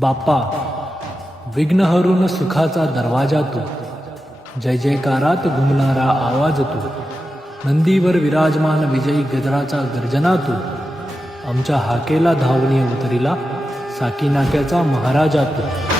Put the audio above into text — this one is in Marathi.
बाप्पा विघ्न हरून सुखाचा दरवाजा तू, जय जयकारात घुमणारा आवाज तू, नंदीवर विराजमान विजयी गजराचा गर्जना तू, आमच्या हाकेला धावणी उतरिला साकीनाक्याचा महाराजा तू.